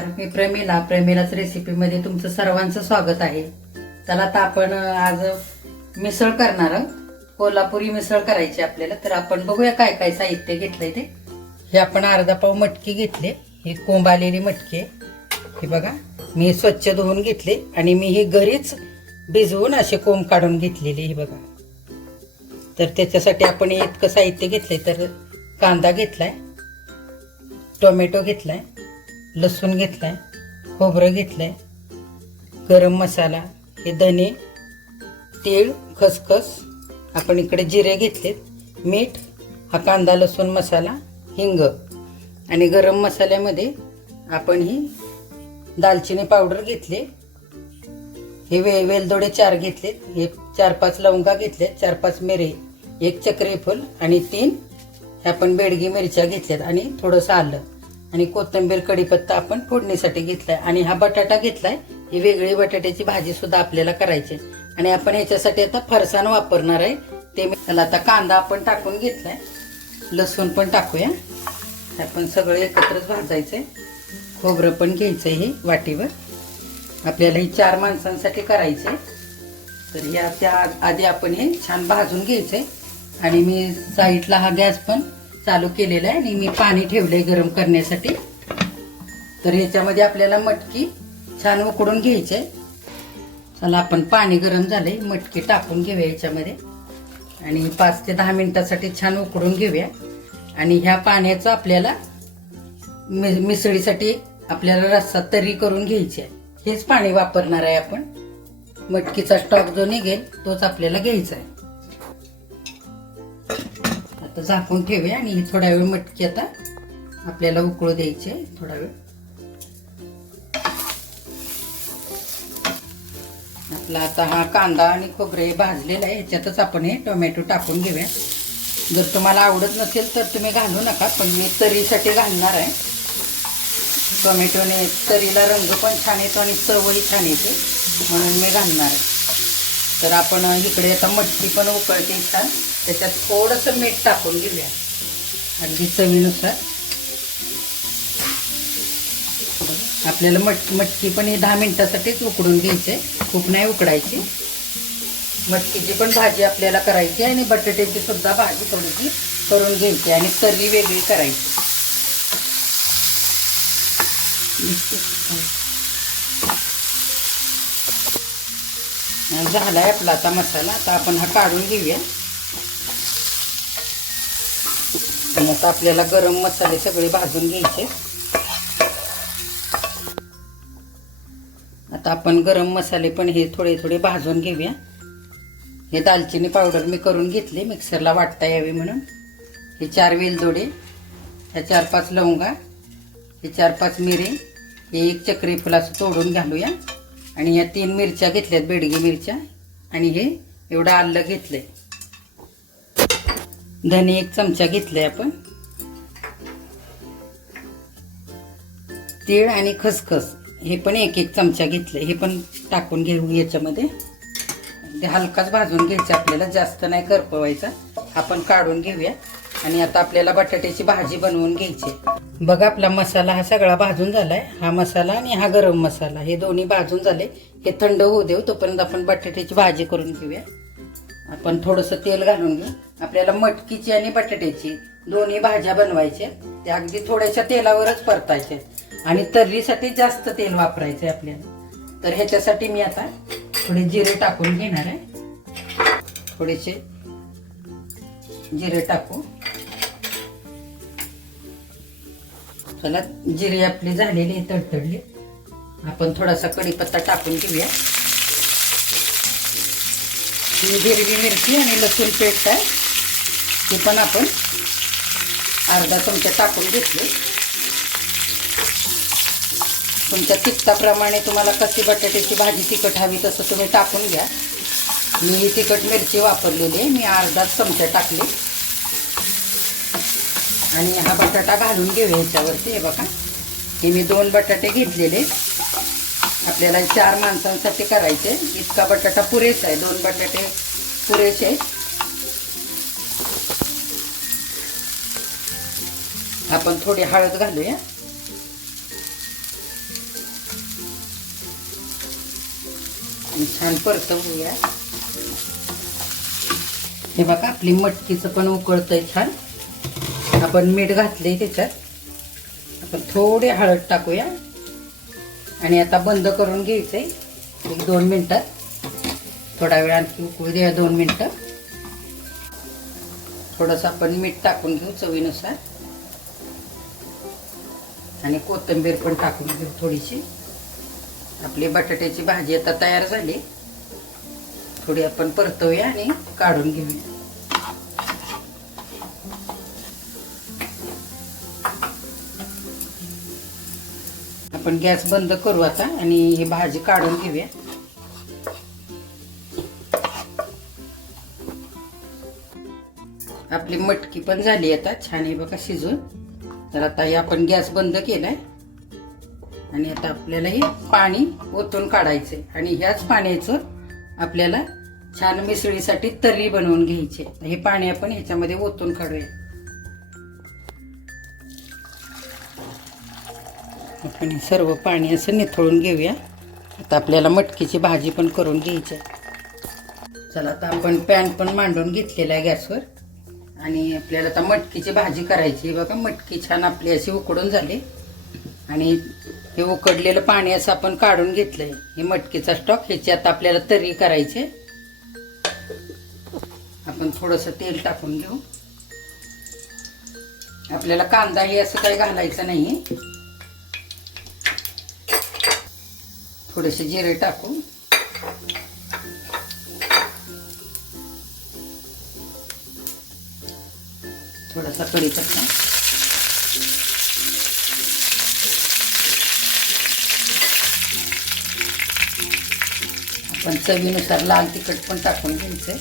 नमस्कार. मी प्रमिला. प्रमिलाच रेसिपीमध्ये तुमचं सर्वांचं स्वागत आहे. चला आता आपण आज मिसळ करणार कोल्हापुरी मिसळ करायची आपल्याला. तर आपण बघूया काय काय साहित्य घेतलंय ते. हे आपण अर्धा पाव मटकी घेतले. ही कोंब आलेली मटकी आहे. हे बघा. मी स्वच्छ धुवून घेतले आणि मी ही घरीच भिजवून असे कोंब काढून घेतलेले हे बघा. तर त्याच्यासाठी आपण इतकं साहित्य घेतलंय. तर कांदा घेतलाय. टोमॅटो घेतलाय. लसूण घेतलाय खोबरं घेतलंय गरम मसाला हे धने तीळ खसखस आपण इकडे जिरे घेतलेत मीठ हा कांदा लसूण मसाला हिंग. आणि गरम मसाल्यामध्ये आपण ही दालचिनी पावडर घेतली. हे वे वेलदोडे चार घेतलेत हे चार पाच लवंगा घेतले चार पाच मिरे एक चक्रीफूल आणि तीन हे आपण बेडगी मिरच्या घेतल्यात आणि थोडंसं आलं. आणि कोथिंबीर कढीपत्ता आपण फोडणीसाठी घेतलाय. आणि हा बटाटा घेतलाय ही वेगळी बटाट्याची भाजी सुद्धा आपल्याला करायची आहे. आणि आपण याच्यासाठी आता फरसाण वापरणार आहे. ते मी त्याला आता कांदा आपण टाकून घेतलाय. लसूण पण टाकूया. आपण सगळं एकत्रच भाजायचंय. खोबरं पण घ्यायचंय हे वाटीवर. आपल्याला ही चार माणसांसाठी करायचे तर या त्या आधी आपण हे छान भाजून घ्यायचंय. आणि मी साईडला हा गॅस पण चालू केलेलं आहे आणि मी पाणी ठेवलंय गरम करण्यासाठी. तर याच्यामध्ये आपल्याला मटकी छान उकडून घ्यायची. आहे चला आपण पाणी गरम झालंय. मटकी टाकून घेऊया याच्यामध्ये आणि पाच ते दहा मिनिटासाठी छान उकडून घेऊया. आणि ह्या पाण्याचं आपल्याला मि- मिसळीसाठी आपल्याला रस्सा तरी करून घ्यायची आहे. हेच पाणी वापरणार आहे आपण. मटकीचा स्टॉक जो निघेल तोच आपल्याला घ्यायचा आहे. आता झाकून ठेवूया आणि थोडा वेळ मटकी आता आपल्याला उकळू द्यायची आहे थोडा वेळ. आपला आता हा कांदा आणि खोबरे भाजलेला आहे ह्याच्यातच आपण हे टोमॅटो टाकून घेऊया. जर तुम्हाला आवडत नसेल तर तुम्ही घालू नका पण मी तरीसाठी घालणार आहे. टोमॅटोने तरीला रंग पण छान येतो आणि चवही छान येते म्हणून मी घालणार आहे. तर आपण इकडे आता मटकी पण उकळते छान. त्याच्यात थोडंसं मीठ टाकून घेऊया. अगदी चवीनुसार. आपल्याला मट मटकी पण ही दहा मिनिटासाठीच उकडून घ्यायची. आहे. खूप नाही उकडायची. मटकीची पण भाजी आपल्याला करायची आणि बटाट्याची सुद्धा भाजी थोडीशी करून घ्यायची आणि तर्री वेगळी करायची. झालाय आपला आता मसाला. आता आपण हा काढून घेऊया. आणि आता आपल्याला गरम मसाले सगळे भाजून घ्यायचे. आता आपण गरम मसाले पण हे थोडे थोडे भाजून घेऊया. हे दालचिनी पावडर मी करून घेतली मिक्सरला वाटता यावी म्हणून. हे चार वेलदोडे ह्या चार पाच लवंगा हे चार पाच मिरे हे एक चक्री फुलाचं तोडून घालूया. आणि या तीन मिरच्या घेतल्यात बेडगी मिरच्या. आणि हे एवढं आलं घेतलंय. धने एक चमचा घेतलाय आपण. तीळ आणि खसखस हे पण एक एक चमचा घेतलंय हे पण टाकून घेऊ याच्यामध्ये. ते हलकाच भाजून घ्यायचं आपल्याला जास्त नाही करपवायचा. आपण काढून घेऊया. आणि आता आपल्याला बटाट्याची भाजी बनवून घ्यायची बघा आपला मसाला हा सगळा भाजून झालाय. हा मसाला आणि हा गरम मसाला हे दोन्ही भाजून झाले. हे थंड होऊ देऊ तोपर्यंत आपण बटाट्याची भाजी करून घेऊया. आपण थोडंसं तेल घालून घेऊ. आपल्याला मटकीची आणि बटाट्याची दोन्ही भाज्या बनवायच्या त्या अगदी थोड्याशा तेलावरच परतायच्या आणि तर्रीसाठी जास्त तेल वापरायचे आपल्याला. तर ह्याच्यासाठी मी आता थोडे जिरे टाकून घेणार आहे. थोडेसे जिरे टाकू. चला जिरे आपली झालेली तडतडली. आपण थोडासा कढीपत्ता टाकून घेऊया. हिरवी मिरची आणि लसूण पेस्ट आहे ती पण आपण अर्धा चमचा टाकून घेतले. तुमच्या तिखटाप्रमाणे तुम्हाला कशी बटाट्याची भाजी तिखट हवी तसं तुम्ही टाकून घ्या. मी ही तिखट मिरची वापरलेली आहे. मी अर्धा चमचा टाकले. आणि हा बटाटा घालून घेऊ ह्याच्यावरती. हे बघा. हे मी दोन बटाटे घेतलेले. आपल्याला चार माणसांसाठी करायचे. इतका बटाटा पुरेसा आहे. दोन बटाटे पुरेसे आहेत. आपण थोडी हळद घालूया. छान परतवूया हे बघा आपली मटकीचं पण उकळतंय छान. आपण मीठ घातले त्याच्यात. आपण थोडे हळद टाकूया. आणि आता बंद करून घ्यायचं आहे एक दोन मिनटात थोडा वेळ आणखी उकळू द्या दोन मिनटं. थोडंसं आपण मीठ टाकून घेऊ चवीनुसार. आणि कोथिंबीर पण टाकून घेऊ थोडीशी. आपली बटाट्याची भाजी आता तयार झाली. थोडी आपण परतवूया आणि काढून घेऊया. आपण गॅस बंद करू आता आणि ही भाजी काढून घेऊया. आपली मटकी पण झाली आता छान आहे बघा शिजून. तर आता हे आपण गॅस बंद केलाय. आणि आता आपल्याला हे पाणी ओतून काढायचंय. आणि ह्याच पाण्याचं आपल्याला छान मिसळीसाठी तर्री बनवून घ्यायची. हे पाणी आपण ह्याच्यामध्ये ओतून काढूया. आपण सर्व पाणी असं निथळून घेऊया. आता आपल्याला मटकीची भाजी पण करून घ्यायची आहे. चला आता आपण पॅन पण मांडून घेतलेला आहे गॅसवर. आणि आपल्याला आता मटकीची भाजी करायची आहे. बघा मटकी छान आपली अशी उकडून झाली. आणि हे उकडलेलं पाणी असं आपण काढून घेतलंय. हे मटकीचा स्टॉक ह्याची आता आपल्याला तर्री करायचे आपण थोडंसं तेल टाकून घेऊ. आपल्याला कांदा हे असं काही घालायचं नाही. थोडेसे जिरे टाकू थोडासा कढीपत्ता आपण चवीनुसार लाल तिखट पण टाकून घ्यायचंय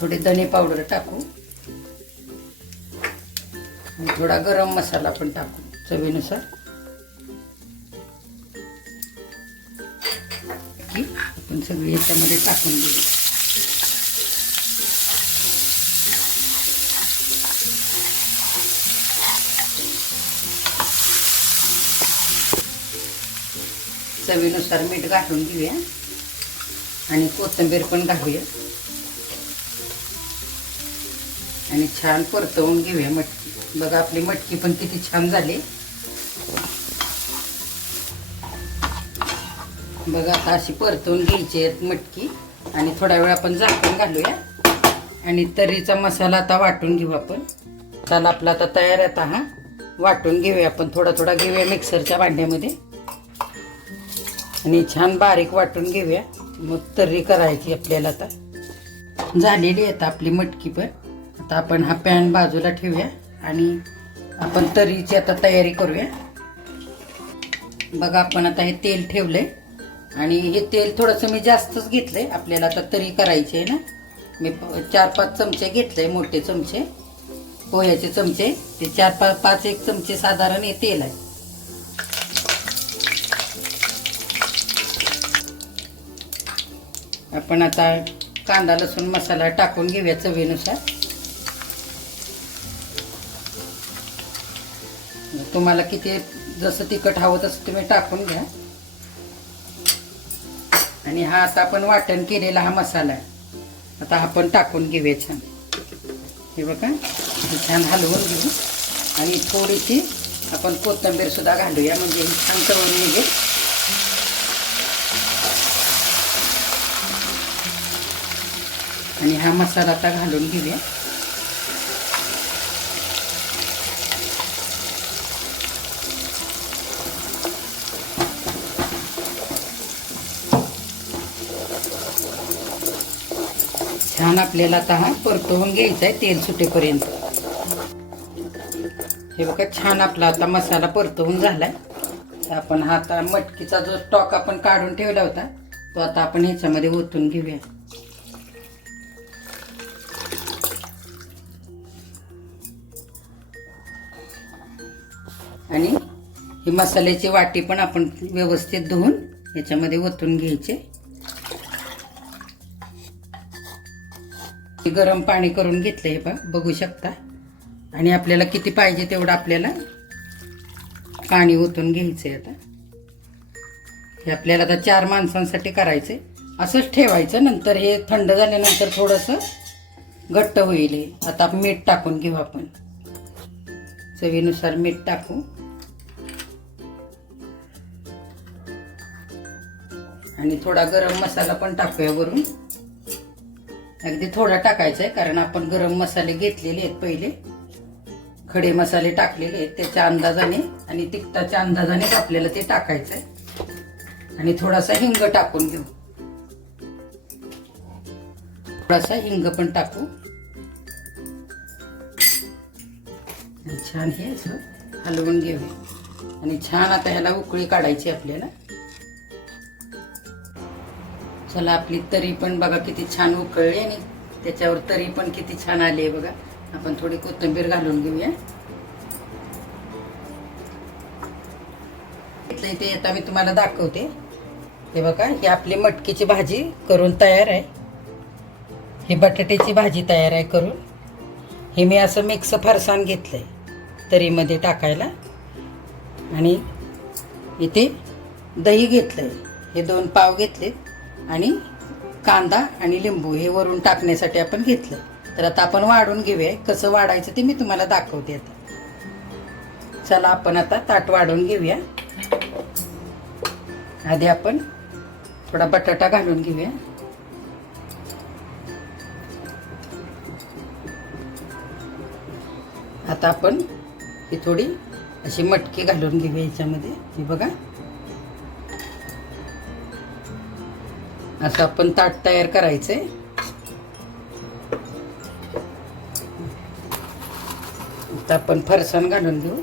थोडे धने पावडर टाकू. आणि थोडा गरम मसाला पण टाकू. चवीनुसार. की आपण सगळी याच्यामध्ये टाकून घेऊ चवीनुसार मीठ घालून घेऊया. आणि कोथिंबीर पण घालूया. आणि छान परतवून घेऊया मटकी. बघा आपली मटकी पण किती छान झाली. बघा आता अशी परतवून घ्यायची आहेत मटकी आणि थोडा वेळ आपण झाकून घालूया. आणि तर्रीचा मसाला आता वाटून घेऊ आपण. चला आपला आता तयार आहे आता हा. वाटून घेऊया आपण थोडा थोडा. घेऊया मिक्सरच्या भांड्यामध्ये. आणि छान बारीक वाटून घेऊया. मग तर्री करायची आपल्याला आता. झालेली आहेत आपली मटकी पण. आता आपण हा पॅन बाजूला ठेवूया आणि आपण तर्रीची आता तयारी करूया. बघा आपण आता हे तेल ठेवलंय. आणि हे तेल थोडंसं मी जास्तच घेतलंय. आपल्याला आता तरी करायचे आहे ना. मी चार पाच चमचे घेतले मोठे चमचे. पोह्याचे चमचे. ते चार पाच पाच एक चमचे साधारण हे तेल आहे. आपण आता कांदा लसूण मसाला टाकून घेऊया चवीनुसार. तुम्हाला किती जसं तिखट हवं तसं तुम्ही टाकून घ्या. आणि हा आता आपण वाटण केलेला हा मसाला आहे. आता आपण टाकून घेऊया छान. हे बघा छान हलवून घेऊ. आणि थोडीशी आपण कोथंबीर सुद्धा घालूया म्हणजे छान करून निघेल. आणि हा मसाला आता घालून घेऊया. छान आपल्याला आता हा परतवून घ्यायचा आहे तेल सुटेपर्यंत. हे बघा छान आपला आता मसाला परतवून झालाय. तर आपण हा आता मटकीचा जो स्टॉक आपण काढून ठेवला होता तो आता आपण ह्याच्यामध्ये ओतून घेऊया. आणि ही मसाल्याची वाटी पण आपण व्यवस्थित धुवून ह्याच्यामध्ये ओतून घ्यायचे. गरम पाणी करून घेतलं हे बघ बघू शकता. आणि आपल्याला किती पाहिजे तेवढं आपल्याला पाणी ओतून घ्यायचंय आता. हे आपल्याला आता चार माणसांसाठी करायचे असंच ठेवायचं नंतर हे थंड झाल्यानंतर थोडंसं घट्ट होईल हे. आता मीठ टाकून घेऊ आपण. चवीनुसार मीठ टाकू. आणि थोडा गरम मसाला पण टाकूया वरून. अगदी थोडा टाकायचा आहे कारण आपण गरम मसाले घेतलेले आहेत पहिले. खडे मसाले टाकलेले आहेत त्याच्या अंदाजाने आणि तिखटाच्या अंदाजानेच आपल्याला ते टाकायचं आहे आणि थोडासा हिंग टाकून घेऊ. थोडासा हिंग पण टाकू. आणि छान हे असं हलवून घेऊ आणि छान आता ह्याला उकळी काढायची आपल्याला. चला आपली तरी पण बघा किती छान उकळली आणि त्याच्यावर तरी पण किती छान आली आहे बघा. आपण थोडी कोथिंबीर घालून घेऊया. इथलं इथे आता मी तुम्हाला दाखवते. हे बघा ही आपली मटकीची भाजी करून तयार आहे. ही बटाट्याची भाजी तयार आहे करून. हे मी असं मिक्स फरसाण घेतलंय तरीमध्ये टाकायला. आणि इथे दही घेतलंय. हे दोन पाव घेतलेत. आणि कांदा आणि लिंबू हे वरून टाकण्यासाठी आपण घेतलं. तर आता आपण वाढून घेऊया. कसं वाढायचं ते मी तुम्हाला दाखवते आता. चला आपण आता ताट वाढून घेऊया. आधी आपण थोडा बटाटा घालून घेऊया. आता आपण ही थोडी अशी मटकी घालून घेऊया याच्यामध्ये. हे बघा. असं आपण ताट तयार करायचं आहे आता आपण फरसाण घालून घेऊ.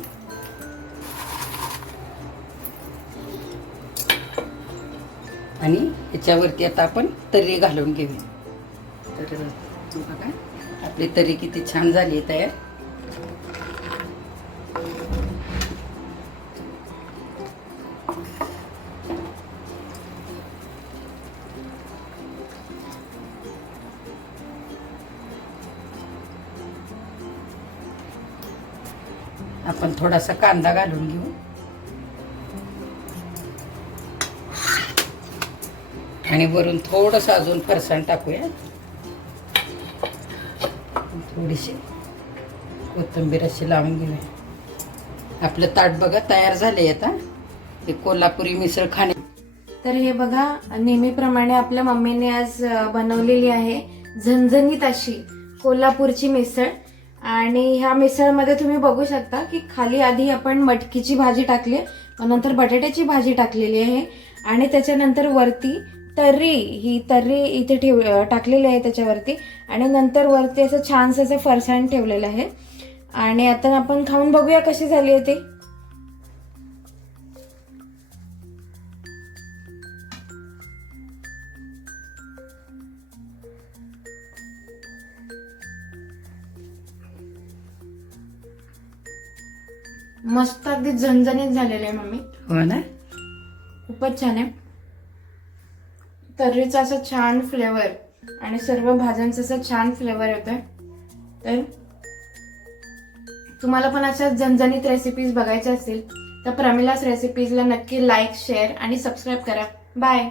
आणि याच्यावरती आता आपण तर्री घालून घेऊया तर बघा आपली तर्री किती छान झाली आहे तयार. थोडासा कांदा घालून घेऊ. आणि वरून थोडंसं अजून फरसाण टाकूया थोडीशी कोथिंबीर अशी लावून घेऊया. आपलं ताट बघा तयार झाले आता. हे कोल्हापुरी मिसळ खाणे तर हे बघा नेहमीप्रमाणे आपल्या मम्मीने आज बनवलेली आहे झणझणीत अशी कोल्हापूरची मिसळ. आणि ह्या मिसळमध्ये तुम्ही बघू शकता की खाली आधी आपण मटकीची भाजी टाकली मग नंतर बटाट्याची भाजी टाकलेली आहे आणि त्याच्यानंतर वरती तर्री ही तर्री इथे ठेव टाकलेली आहे त्याच्यावरती आणि नंतर वरती असं छानसं असं फरसाण ठेवलेलं आहे. आणि आता आपण खाऊन बघूया कशी झाली आहे ती. मस्त अगदी झणझणीत झालेले आहे मम्मी. हो ना? खूपच छान आहे. तर्रीचा असं छान फ्लेवर आणि सर्व भाज्यांचा असं छान फ्लेवर येतोय. तर तुम्हाला पण अशा झणझणीत रेसिपीज बघायच्या असतील तर प्रमिलास रेसिपीजला नक्की लाईक शेअर आणि सबस्क्राईब करा. बाय